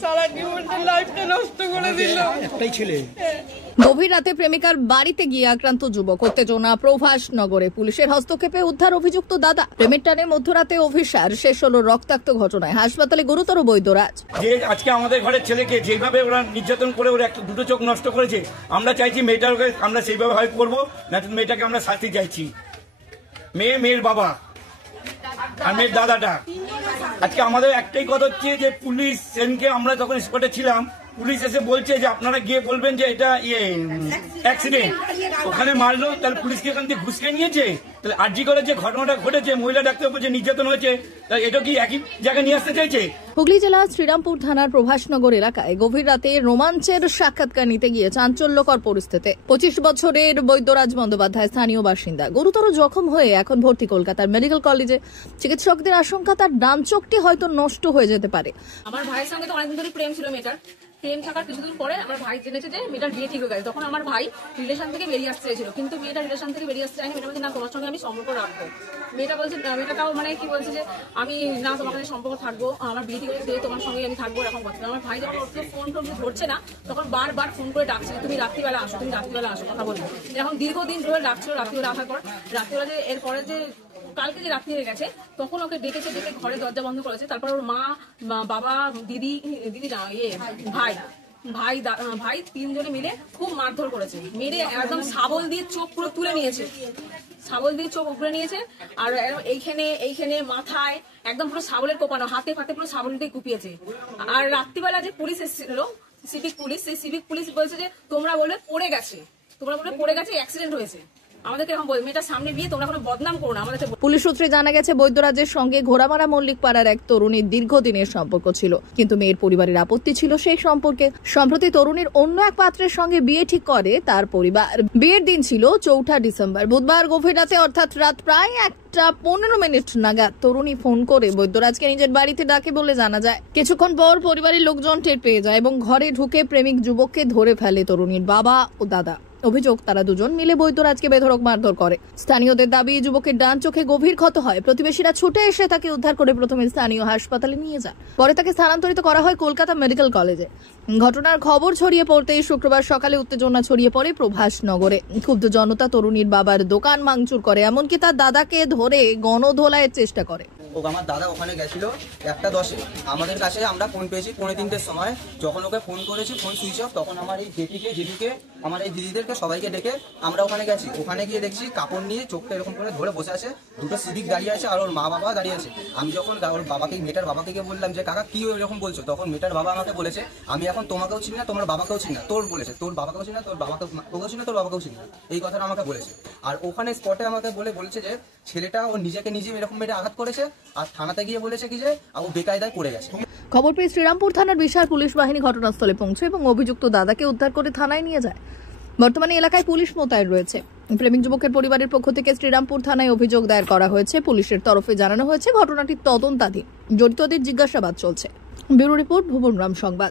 সারা জীবনটা লাইফটা নষ্ট করে দিল। একটাই ছেলে। গভীর রাতে প্রেমিকার বাড়িতে গিয়ে আক্রান্ত যুবক, উত্তেজনা প্রভাস নগরে। পুলিশের হস্তক্ষেপে উদ্ধার অভিযুক্ত দাদা। প্রেমের টানে মধ্যরাতে অভিসার, শেষ হলো রক্তাক্ত ঘটনায়। হাসপাতালে গুরুতর বৈদ্যরাজ। যে আজকে আমাদের ঘরের ছেলেকে যেভাবে ওরা নির্যাতন করে ওরা একটা দুটো চোখ নষ্ট করেছে, আমরা চাইছি মেয়েটাকে আমরা সেইভাবে হয় করবো না, মেয়েটাকে আমরা শাস্তি চাইছি। মেয়ের বাবা আর মেয়ের দাদাটা। আজকে আমাদের একটাই কথা হচ্ছে যে পুলিশ সেনকে আমরা যখন স্পটে ছিলাম, পুলিশ এসে বলছে যে আপনারা গিয়ে বলবেন যে এটা অ্যাক্সিডেন্ট। ওখানে মারলো, তাহলে পুলিশকে এখান থেকে ঘুষ খেয়ে নিয়েছে। তাহলে আরজি করে যে ঘটনাটা ঘটেছে, মহিলা ডাক্তার উপর যে নির্যাতন হয়েছে, তাহলে এটা কি একই জায়গায় নিয়ে আসতে চাইছে? হুগলি জেলার শ্রীরামপুর থানার প্রভাসনগর এলাকায় গভীর রাতে রোমাঞ্চের সাক্ষাৎকার নিতে গিয়ে চাঞ্চল্যকর পরিস্থিতি। 25 বছরের বৈদ্যরাজ বন্দ্যোপাধ্যায় স্থানীয় বাসিন্দা, গুরুতর জখম হয়ে এখন ভর্তি কলকাতার মেডিকেল কলেজে। চিকিৎসকদের আশঙ্কা তার ডান চোখটি হয়তো নষ্ট হয়ে যেতে পারে। আমার ভাইয়ের সঙ্গে তো অনেকদিন ধরে প্রেম ছিল মেয়েটার। প্রেম থাকার কিছুদিন পরে আমার ভাই জেনেছে যে মেয়েটার বিয়ে ঠিক হয়ে গেছে। তখন আমার ভাই রিলেশন থেকে বেরিয়ে আসতে চেয়েছিল, কিন্তু মেয়েটা রিলেশন থেকে বেরিয়ে আসতে চায়নি। মেয়েটা বলছে না, তোমার সঙ্গে আমি সম্পর্ক রাখবো। মেয়েটা বলছে, মেয়েটাও মানে কি বলছে যে আমি না, তোমার সাথে সম্পর্ক থাকবো, আমার বিয়ে ঠিক হয়ে গেছে, তোমার সঙ্গে আমি থাকবো, এরকম কথা। আমার ভাই যখন ফোন ধরছে না, তখন বারবার ফোন করে ডাকছে, তুমি রাত্রিবেলা আসো, তুমি রাত্রিবেলা আসো, কথা বলবো। এখন দীর্ঘদিন ধরে ডাকছিল। রাত্রিবেলা আসার পর রাত্রিবেলা যে এরপরে যে কালকে যে রাত্রি হয়ে গেছে, তখন ওকে ডেকেছে, ডেকে ঘরে দরজা বন্ধ করেছে। তারপর ওর মা, বাবা, দিদি না ভাই তিনজনে মিলে খুব মারধর করেছে। মেরে একদম শাবল দিয়ে চোখ পুরো তুলে নিয়েছে, শাবল দিয়ে চোখ উপরে নিয়েছে। আর এইখানে মাথায় একদম পুরো শাবলের কোপানো, হাতে ফাতে পুরো শাবল দিয়ে কুপিয়েছে। আর রাত্রিবেলা যে পুলিশ এসেছিল, সিভিক পুলিশ, সেই সিভিক পুলিশ বলছে যে তোমরা বলে পড়ে গেছে, অ্যাক্সিডেন্ট হয়েছে। আমাদেরকে এখন বলবে মেয়েটার সামনে বিয়ে, তোমরা কোনো বদনাম করো না আমাদেরকে। পুলিশ সূত্রে জানা গেছে বৈদ্যরাজের সঙ্গে ঘোড়ামারা মল্লিক পাড়ার এক তরুণীর দীর্ঘদিনের সম্পর্ক ছিল, কিন্তু মেয়ের পরিবারের আপত্তি ছিল সেই সম্পর্কে। সম্প্রতি তরুণীর অন্য এক পাত্রের সঙ্গে বিয়ে ঠিক করে তার পরিবার। বিয়ের দিন ছিল 4 ডিসেম্বর, বুধবার গভীর রাতে, অর্থাৎ রাত প্রায় 1:15 নাগাদ তরুণী ফোন করে বৈদ্যরাজকে নিজের বাড়িতে ডাকে বলে জানা যায়। কিছুক্ষণ পর পরিবারের লোকজন টের পেয়ে যায় এবং ঘরে ঢুকে প্রেমিক যুবককে ধরে ফেলে তরুণীর বাবা ও দাদা। অভিযোগ, তারা দুজন মিলে বৈদ্যরাজকে বেধড়ক মারধর করে। স্থানীয়দের দাবি, যুবকের ডান চোখে গভীর ক্ষত হয়। প্রতিবেশীরা ছুটে এসে তাকে উদ্ধার করে প্রথমে স্থানীয় হাসপাতালে নিয়ে যায়, পরে তাকে স্থানান্তরিত করা হয় কলকাতা মেডিকেল কলেজে। ঘটনার খবর ছড়িয়ে পড়তেই শুক্রবার সকালে উত্তেজনা ছড়িয়ে পড়ে প্রভাসনগরে। ক্ষুব্ধ জনতা তরুণীর বাবার দোকান ভাঙচুর করে, এমনকি তার দাদাকে ধরে গণধোলাইয়ের চেষ্টা করে। আমার দাদা ওখানে গেছিল 1:10 আমাদের কাছে আমরা ফোন পেয়েছি 3:45 সময়। যখন ওকে ফোন করেছি, ফোন সুইচ অফ। তখন আমার এই জেঠিকে আমার এই দিদিদেরকে সবাইকে ডেকে আমরা ওখানে গেছি। ওখানে গিয়ে দেখছি কাপড় নিয়ে চোখটা এরকম করে ধরে বসে আছে, দুটো সিভিক দাঁড়িয়ে আছে আর ওর মা বাবা দাঁড়িয়ে আছে। আমি যখন ওর বাবাকে, মেয়েটার বাবাকে গিয়ে বললাম যে কাকা কি এরকম বলছো, তখন মেয়েটার বাবা আমাকে বলেছে আমি এখন তোমাকেও চিনি না, তোমার বাবাকেও চিনি না। তোর বলেছে তোর বাবাকেও চিনি না, তোর তোকেও চিনি না, তোর বাবাকেও চিনি না, এই কথাটা আমাকে বলেছে। আর ওখানে স্পটে আমাকে বলেছে যে ছেলেটা ও নিজেকে নিজে এরকম মেয়েটা আঘাত করেছে, আর থানাতে গিয়ে বলেছে কি যে ও বেকায়দায় পড়ে গেছে। খবর পেয়ে শ্রীরামপুর থানার বিশাল পুলিশ বাহিনী ঘটনাস্থলে পৌঁছে এবং অভিযুক্ত দাদাকে উদ্ধার করে থানায় নিয়ে যায়। বর্তমানে এলাকায় পুলিশ মোতায়েন রয়েছে। প্রেমিক যুবকের পরিবারের পক্ষ থেকে শ্রীরামপুর থানায় অভিযোগ দায়ের করা হয়েছে। পুলিশের তরফে জানানো হয়েছে ঘটনাটি তদন্তাধীন, জড়িতদের জিজ্ঞাসাবাদ চলছে। ব্যুরো রিপোর্ট, ভুবনগ্রাম সংবাদ।